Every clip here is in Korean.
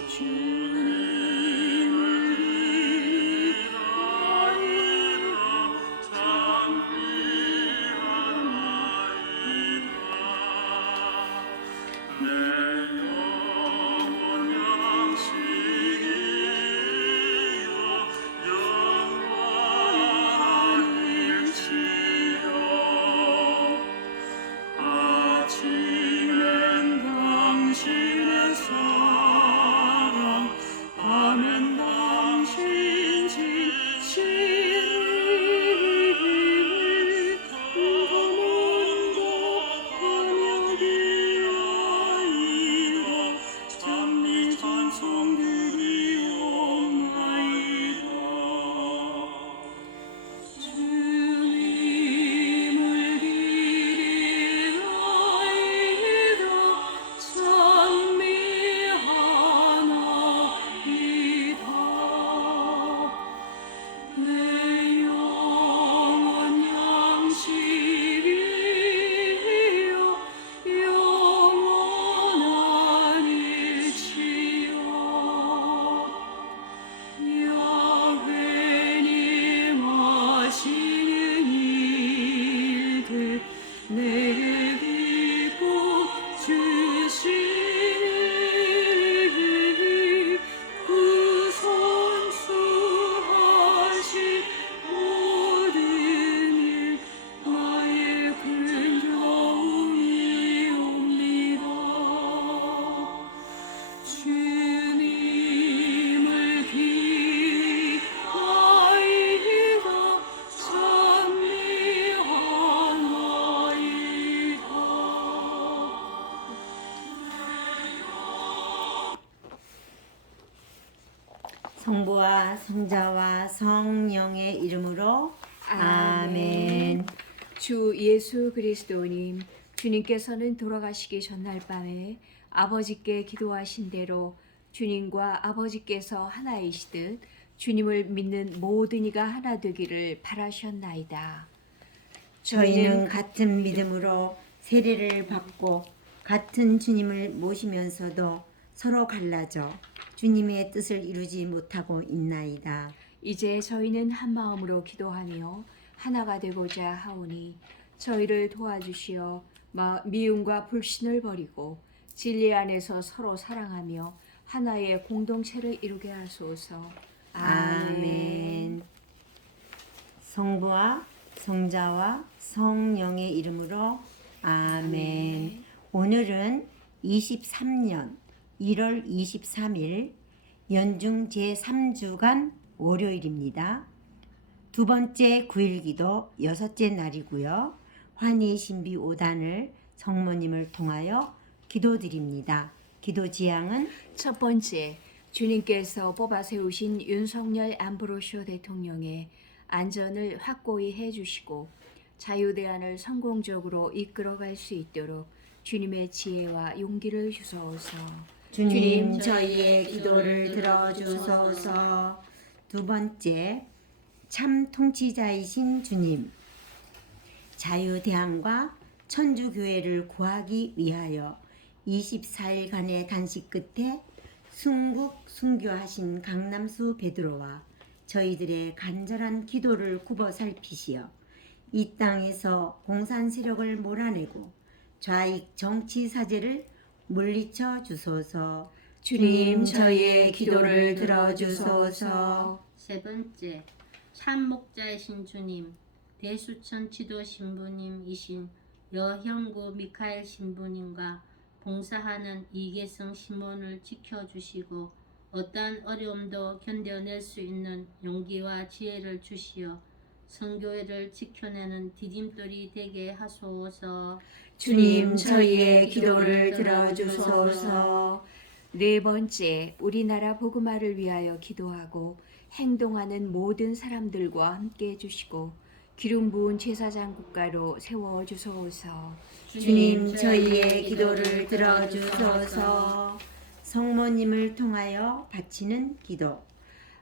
아 성자와 성령의 이름으로 아멘. 주 예수 그리스도님, 주님께서는 돌아가시기 전날 밤에 아버지께 기도하신 대로 주님과 아버지께서 하나이시듯 주님을 믿는 모든 이가 하나 되기를 바라셨나이다. 저희는 같은 믿음으로 세례를 받고 같은 주님을 모시면서도 서로 갈라져 주님의 뜻을 이루지 못하고 있나이다. 이제 저희는 한 마음으로 기도하며 하나가 되고자 하오니 저희를 도와주시어 마- 미움과 불신을 버리고 진리 안에서 서로 사랑하며 하나의 공동체를 이루게 하소서. 아멘. 성부와 성자와 성령의 이름으로 아멘. 오늘은 23년 1월 23일 연중 제3주간 월요일입니다. 두 번째 구일기도 여섯째 날이고요. 환희 신비 5단을 성모님을 통하여 기도드립니다. 기도 지향은 첫 번째, 주님께서 뽑아 세우신 윤석열 안브로쇼 대통령의 안전을 확고히 해주시고 자유 대안을 성공적으로 이끌어갈 수 있도록 주님의 지혜와 용기를 주소서. 주님 저희의 기도를 들어주소서. 두 번째 참 통치자이신 주님 자유대항과 천주교회를 구하기 위하여 24일간의 단식 끝에 순국 순교하신 강남수 베드로와 저희들의 간절한 기도를 굽어 살피시어 이 땅에서 공산 세력을 몰아내고 좌익 정치 사제를 물리쳐 주소서. 주님 저희의 기도를 들어주소서. 세 번째, 참 목자이신 주님, 대수천 지도 신부님이신 여형구 미카엘 신부님과 봉사하는 이계성 시몬을 지켜주시고 어떠한 어려움도 견뎌낼 수 있는 용기와 지혜를 주시어 성교회를 지켜내는 디딤돌이 되게 하소서. 주님 저희의 기도를 들어주소서. 네 번째, 우리나라 복음화를 위하여 기도하고 행동하는 모든 사람들과 함께 해주시고 기름 부은 제사장 국가로 세워 주소서. 주님 저희의 기도를 들어주소서. 성모님을 통하여 바치는 기도.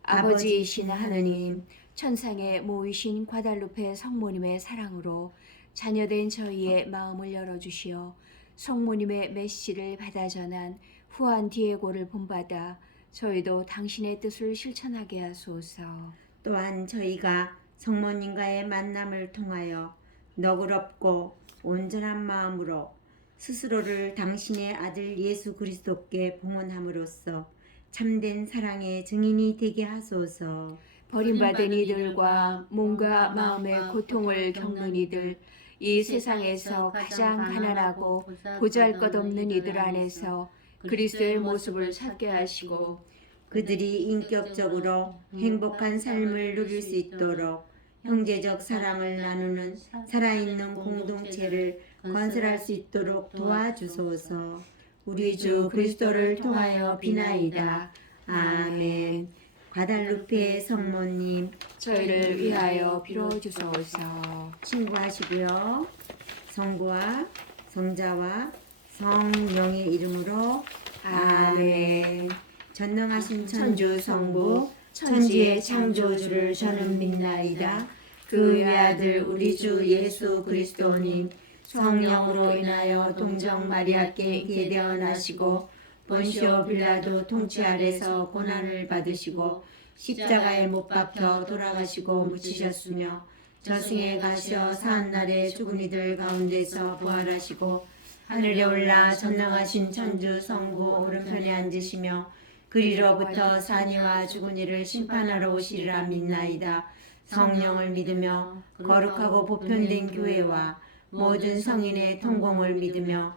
아버지이신 하느님, 천상에 모이신 과달루페 성모님의 사랑으로 자녀된 저희의 마음을 열어주시어 성모님의 메시를 받아 전한 후한 디에고를 본받아 저희도 당신의 뜻을 실천하게 하소서. 또한 저희가 성모님과의 만남을 통하여 너그럽고 온전한 마음으로 스스로를 당신의 아들 예수 그리스도께 봉헌함으로써 참된 사랑의 증인이 되게 하소서. 버림받은 이들과 몸과 마음의 고통을 겪는 이들, 이 세상에서 가장 가난하고 보잘 것 없는 이들 안에서 그리스도의 모습을 찾게 하시고 그들이 인격적으로 행복한 삶을 누릴 수 있도록 형제적 사랑을 나누는 살아있는 공동체를 건설할 수 있도록 도와주소서. 우리 주 그리스도를 통하여 비나이다. 아멘. 과달루페 성모님 저희를 위하여 빌어주소서. 친구하시고요. 성부와 성자와 성령의 이름으로 아멘. 전능하신 천주 성부 천지의 창조주를 저는 믿나이다. 그 외아들 우리 주 예수 그리스도님 성령으로 인하여 동정 마리아께 계되어 나시고 본시오 빌라도 통치 아래서 고난을 받으시고 십자가에 못 박혀 돌아가시고 묻히셨으며 저승에 가셔 사한날에 죽은 이들 가운데서 부활하시고 하늘에 올라 전능하신 천주 성부 오른편에 앉으시며 그리로부터 산이와 죽은 이를 심판하러 오시리라 믿나이다. 성령을 믿으며 거룩하고 보편된 교회와 모든 성인의 통공을 믿으며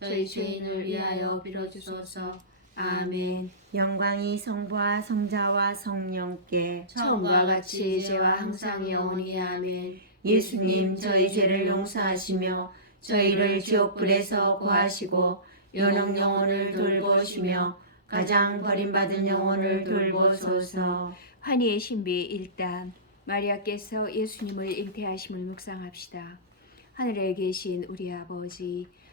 저희 죄인을 위하여 빌어주소서 아멘 영광이 성부와 성자와 성령께 처음과 같이 이제와 항상 영원히 아멘 예수님 저희 죄를 용서하시며 저희를 지옥불에서 구하시고 연옥 영혼을 돌보시며 가장 버림받은 영혼을 돌보소서. 환희의 신비 1단 마리아께서 예수님을 잉태하심을 묵상합시다. 하늘에 계신 우리 아버지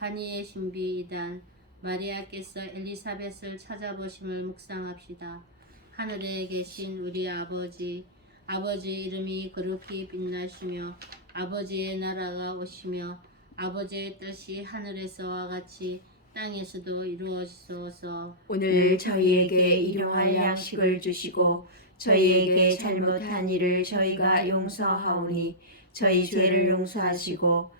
한이의 신비 2단 마리아께서 엘리사벳을 찾아보심을 묵상합시다. 하늘에 계신 우리 아버지 아버지 이름이 거룩히 빛나시며 아버지의 나라가 오시며 아버지의 뜻이 하늘에서와 같이 땅에서도 이루어지소서. 오늘 저희에게 일용할 양식을 주시고 저희에게 잘못한 일을 저희가 용서하오니 저희 죄를 용서하시고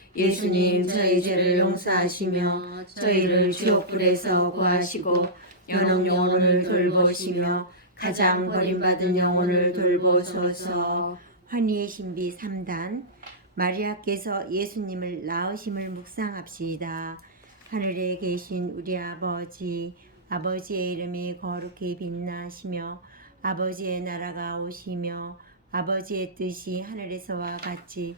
예수님 저희 죄를 용서하시며 저희를 지옥불에서 구하시고 연옥 영혼을 돌보시며 가장 버림받은 영혼을 돌보소서. 환희의 신비 3단 마리아께서 예수님을 낳으심을 묵상합시다. 하늘에 계신 우리 아버지 아버지의 이름이 거룩히 빛나시며 아버지의 나라가 오시며 아버지의 뜻이 하늘에서와 같이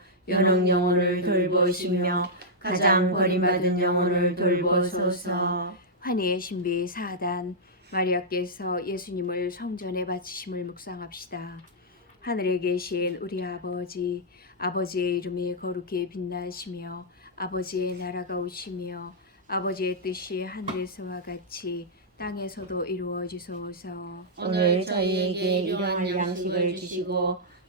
연옥 영혼을 돌보시며 가장 버림받은 영혼을 돌보소서 환희의 신비 4단 마리아께서 예수님을 성전에 바치심을 묵상합시다. 하늘에 계신 우리 아버지 아버지의 이름이 거룩히 빛나시며 아버지의 나라가 오시며 아버지의 뜻이 하늘에서와 같이 땅에서도 이루어지소서. 오늘 저희에게 일용할 양식을 주시고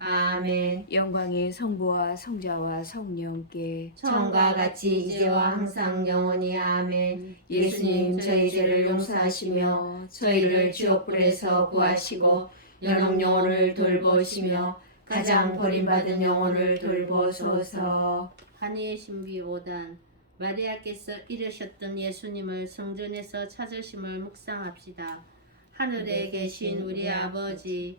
아멘. 영광이 성부와 성자와 성령께 처음과 같이 이제와 항상 영원히 아멘. 예수님 저희 죄를 용서하시며 저희를 지옥불에서 구하시고 연옥 영혼을 돌보시며 가장 버림받은 영혼을 돌보소서. 한의의 신비 5단 마리아께서 이르셨던 예수님을 성전에서 찾으심을 묵상합시다. 하늘에 계신 우리 아버지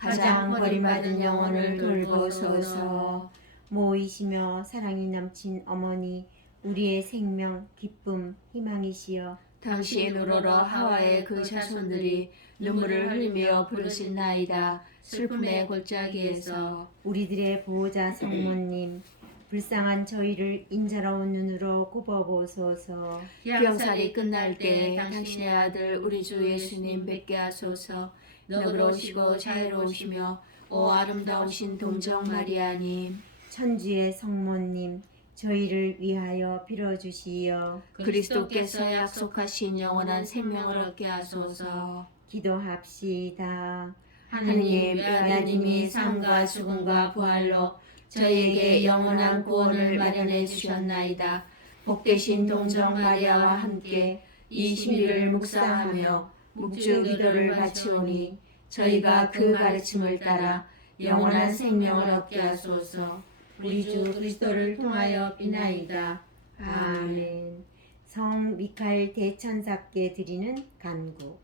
가장 버림받은 영혼을 돌보소서. 모이시며 사랑이 넘친 어머니 우리의 생명 기쁨 희망이시여 당시에 누러러 하와의 그 자손들이 눈물을 흘리며 부르짖나이다. 슬픔의 골짜기에서 우리들의 보호자 성모님 불쌍한 저희를 인자로운 눈으로 굽어보소서 병살이 끝날 때 당신의 아들 우리 주 예수님 뵙게 하소서 너그러우시고 자유로우시며 오 아름다우신 동정 마리아님. 천주의 성모님 저희를 위하여 빌어주시오 그리스도께서 약속하신 영원한 생명을 얻게 하소서. 기도합시다. 하느님 하나님이 삶과 죽음과 부활로 저희에게 영원한 구원을 마련해 주셨나이다. 복되신 동정 마리아와 함께 이 심리를 묵상하며 묵주 기도를 바치오니 저희가 그 가르침을 따라 영원한 생명을 얻게 하소서. 우리 주 그리스도를 통하여 비나이다 아멘 성 미카엘 대천사께 드리는 간구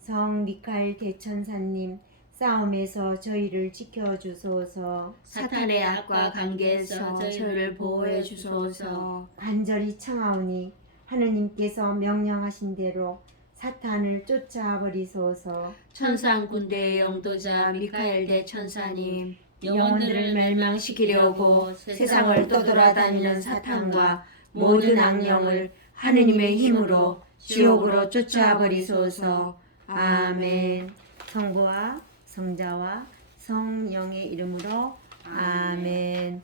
성 미카엘 대천사님 싸움에서 저희를 지켜 주소서 사탄의 악과 관계에서 저희를 보호해 주소서. 간절히 청하오니 하느님께서 명령하신 대로 사탄을 쫓아버리소서 천상 군대의 영도자 미카엘 대천사님 영혼들을 멸망시키려고 세상을 떠돌아다니는 사탄과 모든 악령을 하느님의 힘으로 지옥으로 쫓아버리소서. 아멘. 성부와 성자와 성령의 이름으로 아멘.